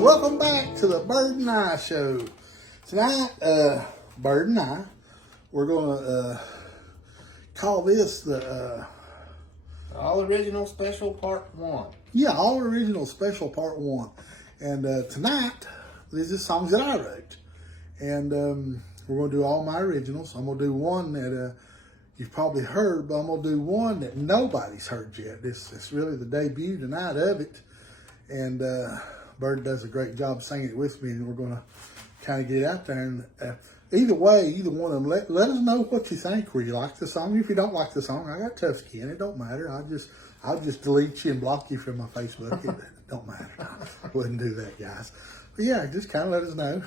welcome back to the Bird and I Show. Tonight, Bird and I, we're going to call this the All Original Special Part 1. Yeah, All Original Special Part 1. And tonight, these are songs that I wrote. And we're going to do all my originals. I'm going to do one that you've probably heard, but I'm going to do one that nobody's heard yet. It's really the debut tonight of it. And Bird does a great job singing it with me, and we're going to kind of get it out there. And either way, either one of them, let us know what you think, where you like the song. If you don't like the song, I got tough skin. It don't matter. I'll just delete you and block you from my Facebook. It don't matter. I wouldn't do that, guys. But yeah, just kind of let us know.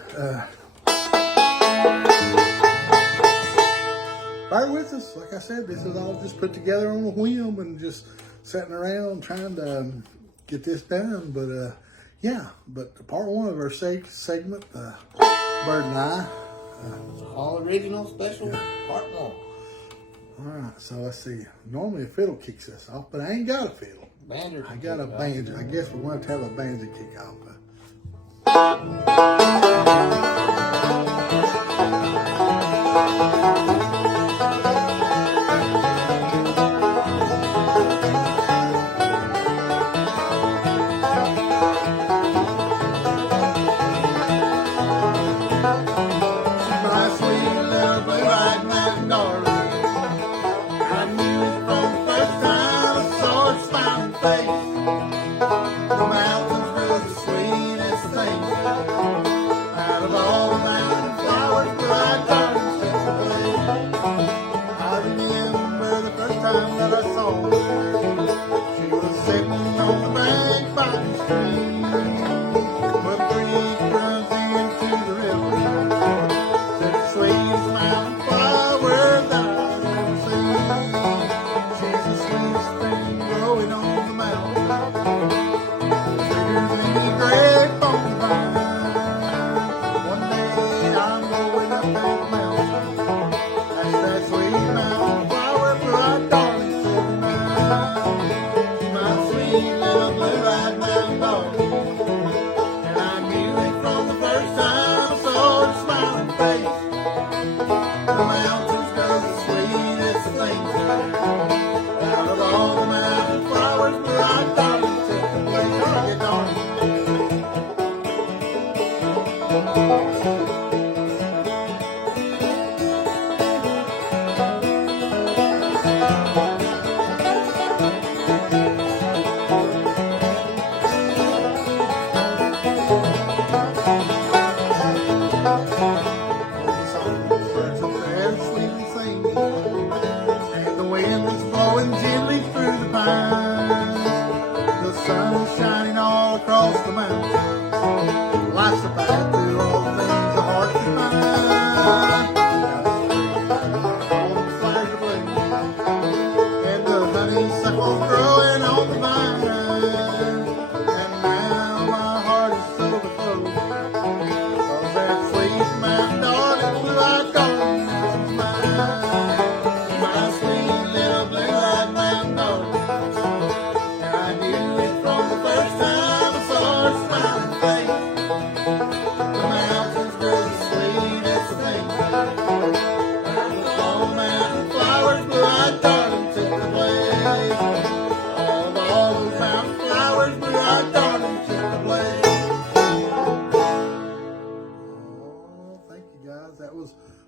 Bear with us. Like I said, this is all just put together on a whim and just sitting around trying to get this done. But yeah, but part one of our segment, Bird and I. All Original Special Part 1. All right, so let's see. Normally a fiddle kicks us off, but I ain't got a fiddle. Banjo. I got a banjo. I guess we want to have a banjo kick off.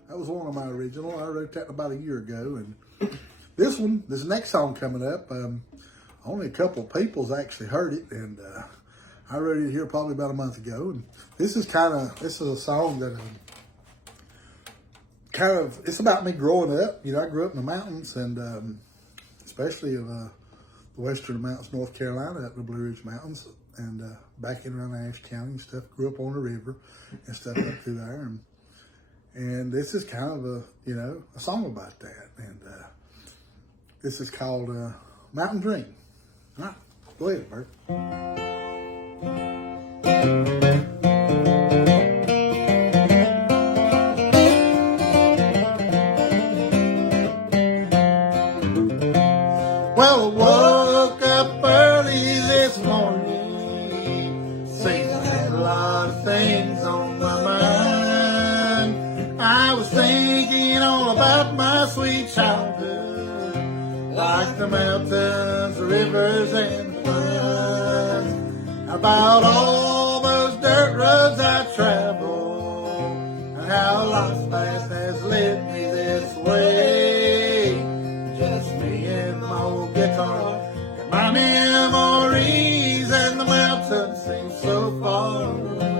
That was one of my original. I wrote that about a year ago, and this next song coming up, only a couple of people's actually heard it, and I wrote it here probably about a month ago. And this is a song that it's about me growing up. You know, I grew up in the mountains, and especially in the western mountains, North Carolina, up in the Blue Ridge Mountains, and back in around Ashe County and stuff. Grew up on the river and stuff up through there. And this is kind of a song about that. And this is called Mountain Dream. All right, go ahead, Bert. Well, I woke up early this morning, singing like the mountains, the rivers, and the pines. About all those dirt roads I travel, and how life's path has led me this way. Just me and my old guitar, and my memories, and the mountains seem so far away.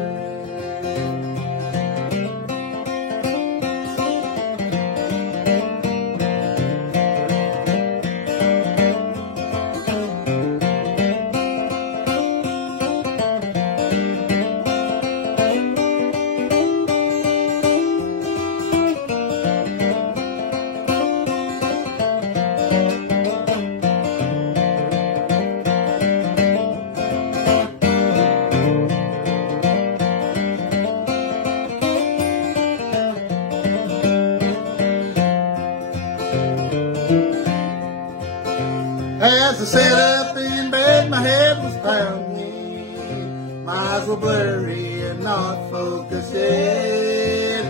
As I sat up in bed, my head was pounding. My eyes were blurry and not focused yet.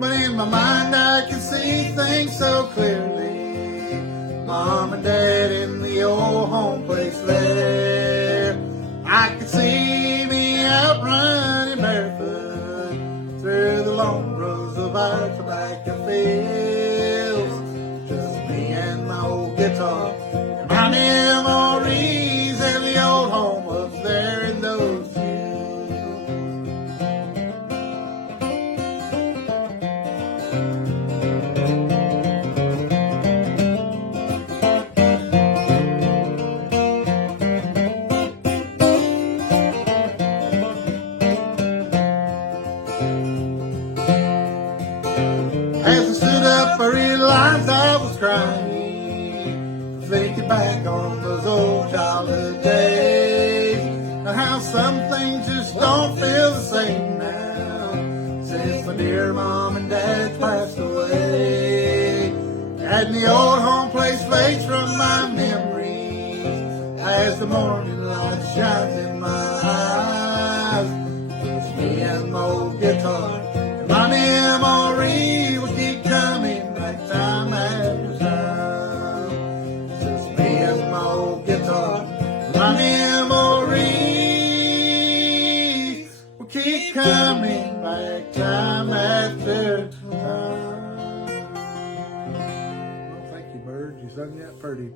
But in my mind I could see things so clearly. Mom and Dad in the old home place there. I could see me out running barefoot through the long rows of our tobacco fields. Just me and my old guitar, my memories, and the old home up there in those hills. As I stood up, I realized I was crying, thinking back on those old childhood days, and how some things just don't feel the same now, since my dear mom and dad passed away. And the old home place fades from my memories as the morning light shines in my eyes. Just me and my old guitar, and my memory will keep coming back time after time. My old guitar, my memories will keep coming back time after time. Well, thank you, Bird. You sung that pretty.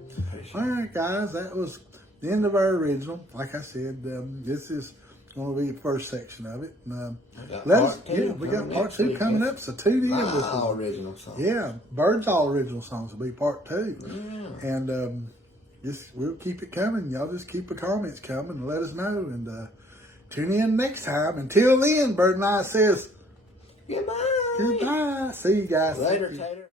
All right, guys, that was the end of our original. Like I said, this is going to be the first section of it. We got part two coming up. So tune in. All original songs. Yeah, Bird's all original songs will be part two. Yeah. And we'll keep it coming. Y'all just keep the comments coming and let us know. And tune in next time. Until then, Bird and I says Goodbye. goodbye. See you guys. Later, Tater.